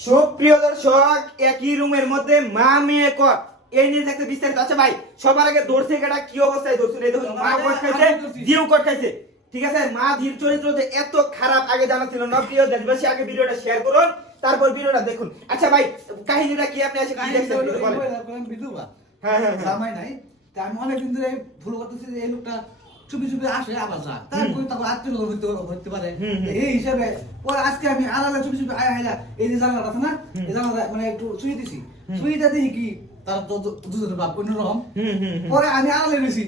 সুপ্রিয় দর্শক, একই রুমের মধ্যে মা মেয়ে কট এই নিয়ে থাকতে বিস্তারিত। আচ্ছা ভাই, সবার আগে দর্শক এটা কি অবস্থায় দর্শক এই দেখুন, মা কট খাইছে, জিও কট খাইছে। ঠিক আছে, মা ধীর চরিত্র যে এত খারাপ আগে জানা ছিল না। প্রিয় দেশবাসী, আগে ভিডিওটা শেয়ার করুন, তারপর ভিডিওটা দেখুন। আচ্ছা ভাই, কাহিনীটা কি, আপনি এসে কি দেখছেন বলেন। বিধবা হ্যাঁ হ্যাঁ জামাই নাই, তা আমি অনেকদিন ধরে ভুল করতেছি যে এই লোকটা চুপি চুপি আসে আবার যায়, তারপরে তারপর আত্মীয় হইতে পারে। এই হিসাবে পরে আজকে আমি আলাদা চুপি চুপি আইলা এই যে জানালা আছে না, এই জানালা মানে একটু ছুঁয়ে দিছি, ছুঁয়েটা দেখি কি তার দুজনের বাপ অন্যরকম। পরে আমি আড়ালে গেছি,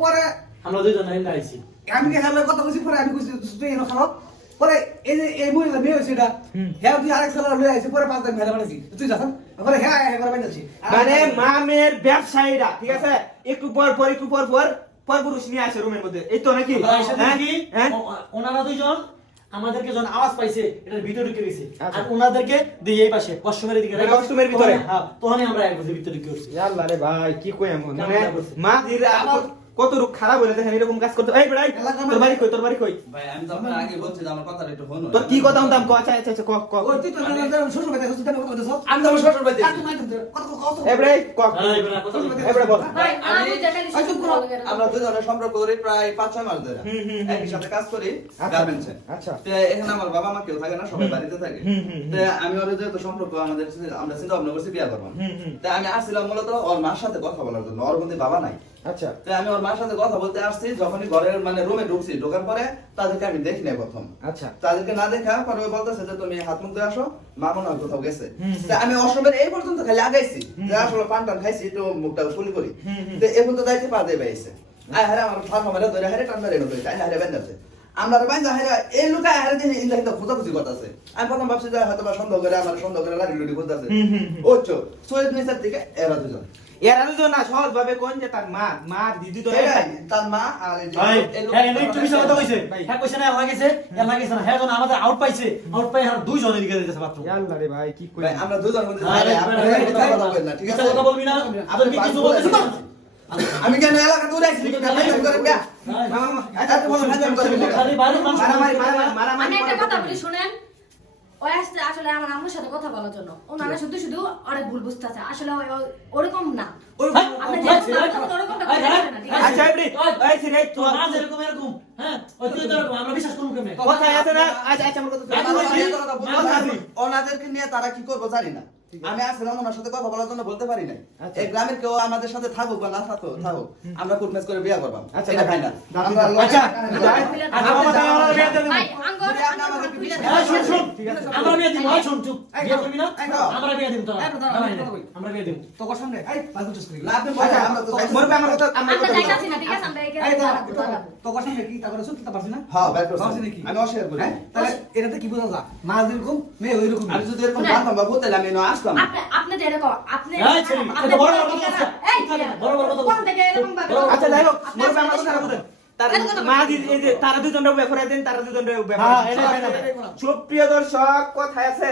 পরে আমরা দুইজন আইছি, আমি খেলার কথা বলছি, পরে আমি কইছি তুই এনো খালো। পরে এই যে এই মহিলা মেয়ে হয়েছে এটা, হ্যাঁ তুই আরেক সালা লয়ে আইছে, পরে 5 দিন ভেড়া বানাইছি তুই যাস। পরে হ্যাঁ একবার বানাইছি, মানে মা মেয়ের ব্যবসায়ীরা, ঠিক আছে, একটু পর পুরুষ নিয়ে আসে রুমের মধ্যে, এই তো নাকি? হ্যাঁ, ওনারা দুইজন আমাদেরকে যখন আওয়াজ পাইছে এটার ভিতরে ঢুকে গেছে, আচ্ছা। আর ওনাদেরকে দিয়ে এই পাশে ওয়াশরুমের দিকে ওয়াশরুমের ভিতরে? হ্যাঁ, তখনই আমরা এক বসে ভিতরে ঢুকে গেছি। আল্লাহ রে ভাই, কি কই এমন, মানে কেমন করছে? মা ধীরে কত রূপ খারাপ হলে দেখেন এরকম কাজ করতে। এই বেড়াই, তোর বাড়ি কই? ভাই আমি তো আপনার আগে বলছি যে আমার কথাটা একটু হলো। তোর কি কথা হতাম কো? আচ্ছা আচ্ছা ক ক ওই তুই তো শ্বশুর বাড়ি শ্বশুর বাড়ি কথা বলছিস, আমি তো আমার শ্বশুর বাড়িতে আর তুই মাইতে কত কত এই বেড়াই ক, এই বেটা কথা বল। এই বেড়া বল। ভাই আমি- আমি জানি আচ্ছা, শুধু আমরা দুজনের সম্পর্ক করি প্রায় 5-6 মাস ধরে। একই সাথে কাজ করি গার্মেন্টসে। আচ্ছা তো এখানে আমার বাবা মা কেউ থাকে না, সবাই বাড়িতে থাকে। তো আমি ওর যেহেতু সম্পর্ক আমাদের আমরা চিন্তা ভাবনা করছি বিয়ে করবো। তো আমি আসছিলাম মূলত ওর মার সাথে কথা বলার জন্য, ওর মধ্যে বাবা নাই। আচ্ছা তো আমি ওর মার সাথে কথা বলতে আসছি, যখনই ঘরের মানে রুমে ঢুকছি, ঢোকার পরে তাদেরকে আমি দেখি নাই প্রথম। আচ্ছা তাদেরকে না দেখা পরে ওই বলতেছে যে তুমি হাত মুখ ধুয়ে আসো, মা মনে হয় কোথাও গেছে। তা আমি অসময়ের এই পর্যন্ত খালি আগাইছি, যে আসলে পান টান খাইছি, একটু মুখটা ফুলি করি। তো এই পর্যন্ত যাইতে পা দিয়ে পাইছে, আয় হারে আমার ফার্ম আমার ধরে হারে টান ধরে নতুন আয় হারে বেঁধেছে। আমরা বাইন্দা হারে এই লোকা হারে দেখি ইন্দা কিন্তু খোঁজাখুঁজি করতেছে। আমি প্রথম ভাবছি যে হয়তো বা সন্দেহ করে আমার সন্দেহ করে লাড়ি লুড়ি করতেছে। ওচ্চো সৈয়দ নিসার থেকে এরা দুজন, এরা দুজন না, সহজ ভাবে কোন যে তার মা দিদি তো এটাই, তার মা আর এই যে ভাই এই লোক- হ্যাঁ কিন্তু একটু বিষয় কথা কইছে। ভাই। হ্যাঁ কইছে না লাগেছে, লাগেছে না। হ্যাঁ যখন আমাদের আউট পাইছে, আউট পাই আর দুইজন এদিকে দিতেছে মাত্র। আল্লাহ রে ভাই, কি কই ভাই, আমরা দুজন মধ্যে আরে, আপনারা ভাই, কথা বলবেন না, ঠিক আছে? কথা বলবি না, আবার কি কিছু বলতেছিস না? আমি কেন এলাকা দূরে আইছি, তুমি কেন ফাইজাম করেন গা? আচ্ছা তুমি ফাইজাম করেন গা? খালি বাইরের মানুষ আমি একটা কথা বলি শুনেন। ওই আসছে আসলে আমার আম্মুর সাথে কথা বলার জন্য, ওনারা শুধু শুধু অনেক ভুল বুঝতেছে, আসলে ওরকম না। আপনি যেরকম ভাবতেছেন ওরকমটা করতে পারবেন না, ঠিক আছে? আচ্ছা এবারে এই সিরে তো তো না এরকম এরকম, হ্যাঁ ওই তুই তো এরকম, আমরা বিশ্বাস করব কেমনে? কথাই আছে না। আচ্ছা আচ্ছা আমার কথা আমি আমার বলছি, একটা কথা বলতে পারি, ওনাদেরকে নিয়ে তারা কি করবো জানি না। আমি আসলাম ওনার সাথে কথা বলার জন্য, বলতে পারি নাই। আচ্ছা। এই গ্রামের কেউ আমাদের সাথে থাকুক বা না থাকুক, আমরা কোর্ট ম্যাচ করে বিয়ে করবাম। আচ্ছা, এটা ফাইনাল। দাবি আমরা দাও। আচ্ছা, আর বাবা তাই আমরা বিয়ে দেব। ভাই আঙ্গুর যদি আপনি আমাদেরকে বিশ্বাস হ্যাঁ শুন শুন, ঠিক আছে। আমরা বিয়ে দিব। হ্যাঁ শুন চুপ, বিয়ে করবি না? এই দাও। আমরা বিয়ে দিব তোরা। এই দাও, দাঁড়াই না, কথা কই। আমরা বিয়ে দিব। তোর সামনে এই বাজু চুস করি না, আপনি বলেন, আচ্ছা, আমরা তো চাইছি। মরবে আমার কথা, আমার আমরা কথা যাইতাছি না, ঠিক আছে? আমরা এখানে এই দাও, দাঁড়াবো। তোর সামনে কি তারপরে সুখ তা পারছিস না? হ্যাঁ, বের করছি। পারছিস নাকি? আমি অস্বীকার করি। হ্যাঁ, তাহলে এটাতে কি বোঝা যায়? মা যেরকম মেয়ে ওইরকম। আমি যদি এরকম জানতাম বাবু, তাহলে আমি এনে আসতাম না। আপনি যেরকম আপনি এই ছেলে, এটা বড় বড় কথা বলছিস। এই বড় বড় কথা কোন বলছিস। থেকে এরকম ভাবে আচ্ছা যাই হোক, মরবে আমার কথা বুঝেন। তার মা দিদি এই যে তারা দুজনের ব্যাপারে দেন, তারা দুজনের হ্যাঁ, ব্যাপারে এটা ফাইনাল। সুপ্রিয় দর্শক, কথায় আছে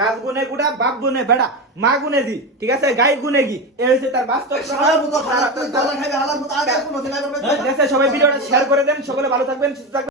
গাছ গুনে গুড়া, বাপ গুনে বেড়া, মা গুনে দি, ঠিক আছে, গাই গুনে গি, এই হচ্ছে তার বাস্তব। শালার মতো খারাপ, তুই দাদা খাইবে, হালার মতো আগে কোনোদিন আইবার পাইছিস না। ঠিক আছে, সবাই ভিডিওটা শেয়ার করে দেন, সকলে ভালো থাকবেন, সুস্থ থাকবেন।